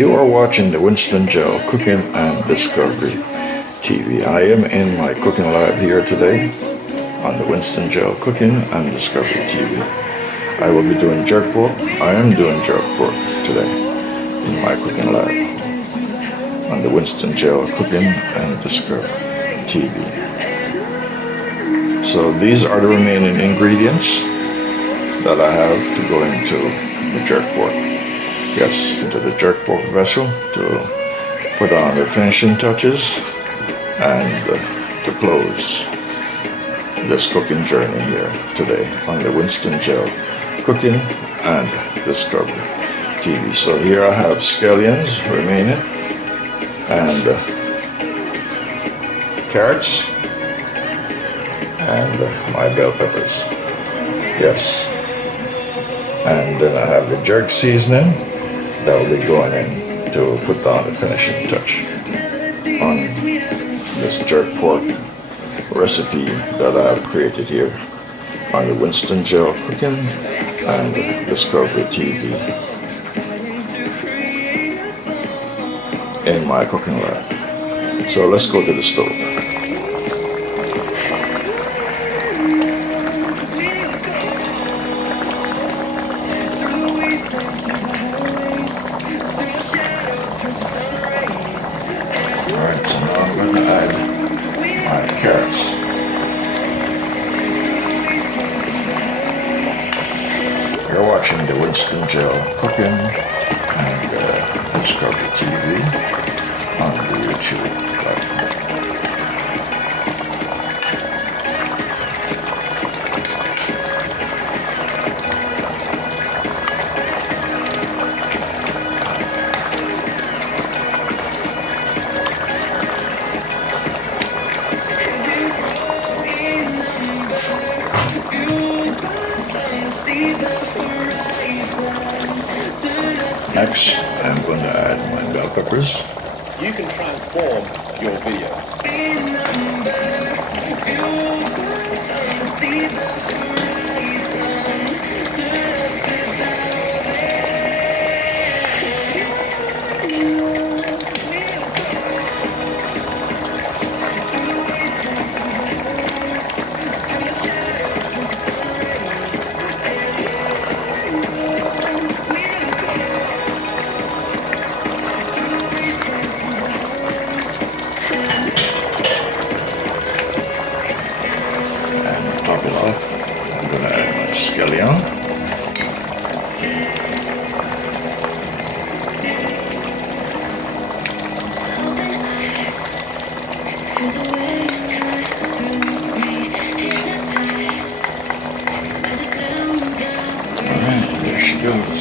You are watching the Winston Gel Cooking and Discovery TV. I am in my cooking lab here today on the Winston Gel Cooking and Discovery TV. I will be doing jerk pork. I am doing jerk pork today in my cooking lab on the Winston Gel Cooking and Discovery TV. So these are the remaining ingredients that I have to go into the jerk pork. Yes, into the jerk pork vessel to put on the finishing touches and to close this cooking journey here today on the Winston Gel Cooking and Discovery TV. So here I have scallions remaining and carrots and my bell peppers. Yes. And then I have the jerk seasoning that will be going in to put on the finishing touch on this jerk pork recipe that I have created here on the Winston Gel Cooking and Discovery TV in my cooking lab. So let's go to the stove. Alright, so now I'm going to add my carrots. You're watching the Winston Gel Cooking and Discovery TV on the YouTube platform. Next, I'm going to add my bell peppers. You can transform your videos. Top it off. I'm going to add my scallion. Alright, there she goes.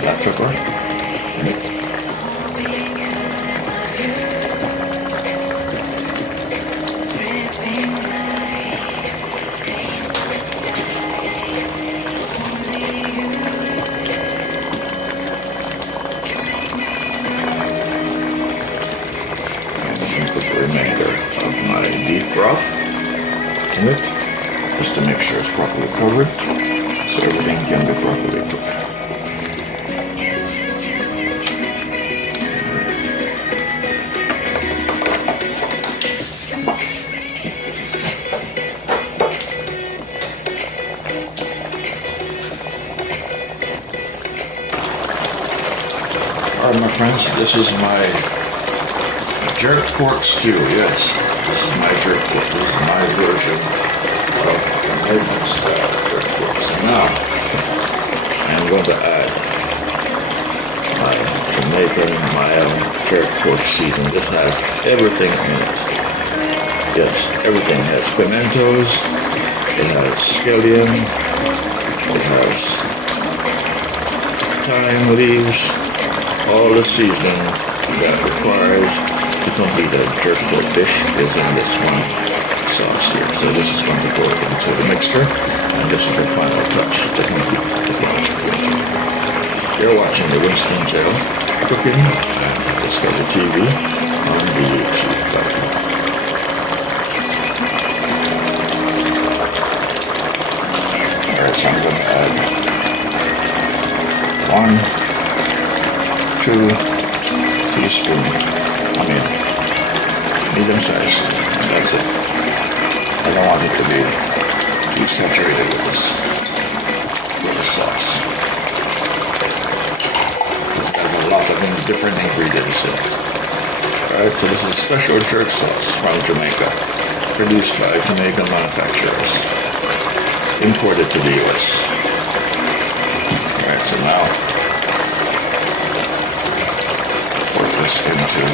Black pepper. And put the remainder of my beef broth in it, just to make sure it's properly covered, so everything can be properly cooked. Alright, my friends, this is my jerk pork stew. Yes, this is my jerk pork. This is my version of Jamaican style jerk pork. So now I'm going to add my Jamaican mild jerk pork seasoning. This has everything in it. Yes, everything. It has pimentos, it has scallion, it has thyme leaves. All the seasoning that requires to complete a jerk pork dish is in this one sauce here. So this is going to go into the mixture, and this is the final touch to complete the project. You're watching the Winston Jerk cooking. Let's go to TV on the YouTube platform. Alright, so I'm going to add 1, 2 teaspoons. Medium sized. And that's it. I don't want it to be too saturated with the sauce. It's got a lot of different ingredients in it. Alright, so this is special jerk sauce from Jamaica, produced by Jamaican manufacturers, imported to the US. Alright, so now pour this into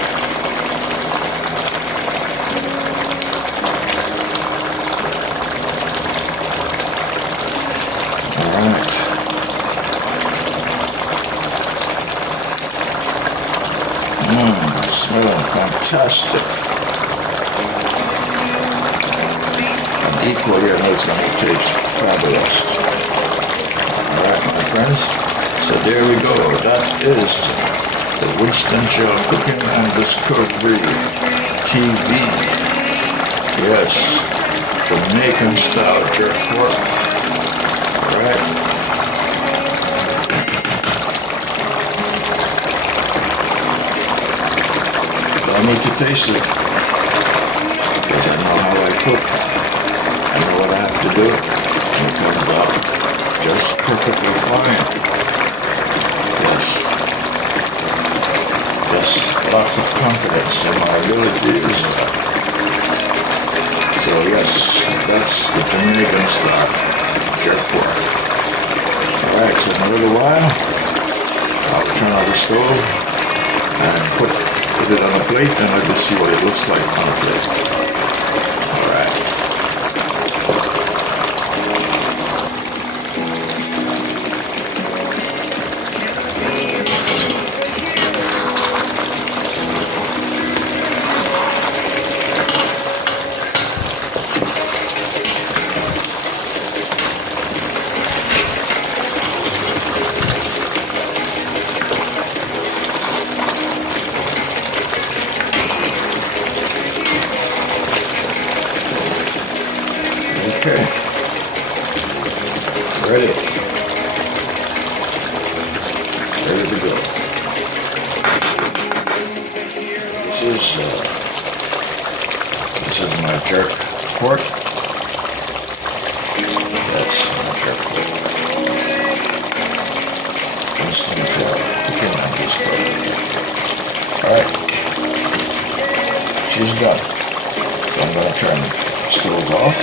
Alright. Smelling fantastic. And equally, I know it's going to taste fabulous. Alright, my friends. So there we go. That is the Winston Jerk Cooking and Discovery TV. Yes. Jamaican style jerk pork. Alright. I need to taste it because I know how I cook. I know what I have to do, and it comes out just perfectly fine. Yes. Yes, lots of confidence in my abilities. So yes, that's the Jamaican style jerk pork. Alright, so in a little while, I'll turn on the stove and put it on a plate, and I'll just see what it looks like on a plate. Alright. Okay. Ready. Ready to go. This is my jerk pork. That's my jerk pork. Winston Jerk cooking on this pork. Alright. She's done. So I'm going to turn the stove off.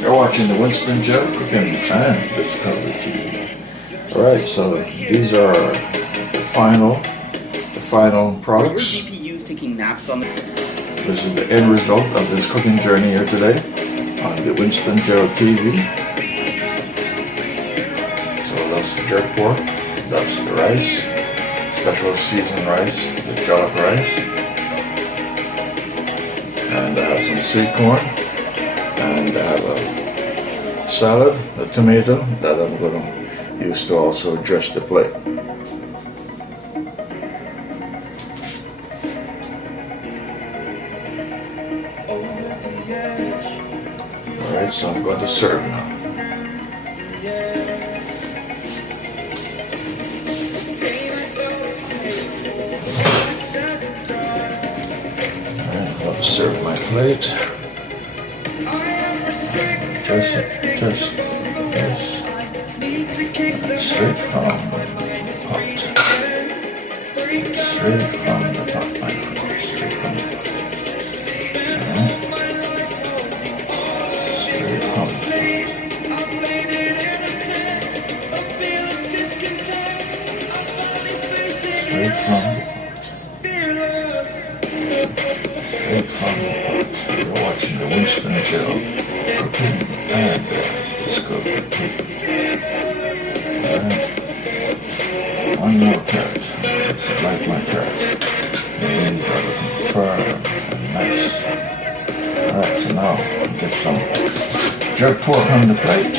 You're watching the Winston Jerk Cooking and Discovery TV. Alright, so these are the final products. Taking naps on the This is the end result of this cooking journey here today on the Winston Jerk TV. So that's the jerk pork, that's the rice, special seasoned rice, the jollof rice, and I have some sweet corn, and I have a salad, a tomato that I'm going to use to also dress the plate. Alright, so I'm going to serve now. Alright, I'm going to serve my plate. Just this. Straight from the pot. Straight from the pot, my friend. Straight from the pot. Straight from the pot. Straight from the pot. Straight from the pot. You're watching the Winston Jerk Cooking and Discovery TV. Alright. One more carrot. It's like my carrot. The beans are looking firm and nice. Alright, so now get some jerk pork on the plate.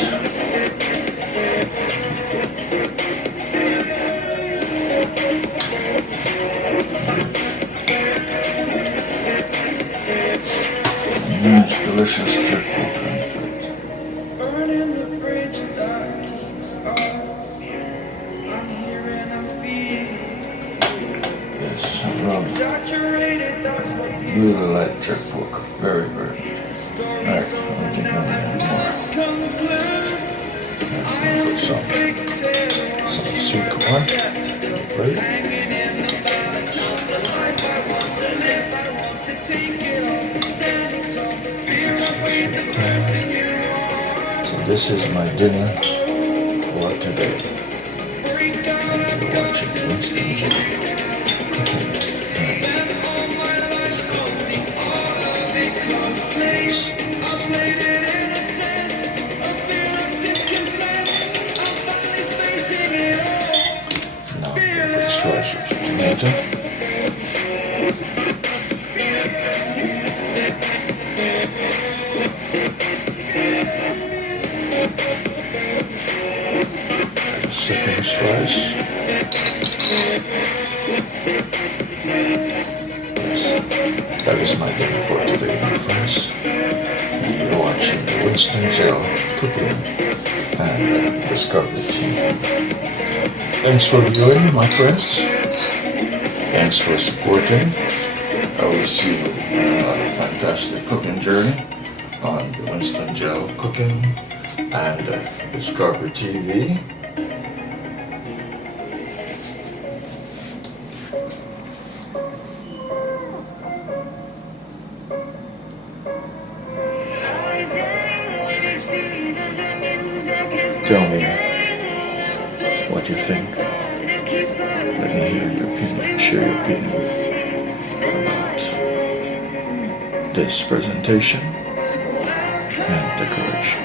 Nice, delicious jerk pork on the plate. Yes, I really like jerk pork. Very, very good. Alright, I think I'm gonna have more. Put some sweet corn. Right? So this is my dinner for today. And you're watching Winston Jerk. Let's go. Now, put a slice of tomato. Second slice. Yes, that is my dinner for today, my friends. You're watching the Winston Jerk cooking and Discovery TV. Thanks for viewing, my friends. Thanks for supporting. I will see you on another fantastic cooking journey on the Winston Jerk cooking and Discovery TV. Tell me what you think. Let me hear your opinion. Share your opinion with me about this presentation and decoration.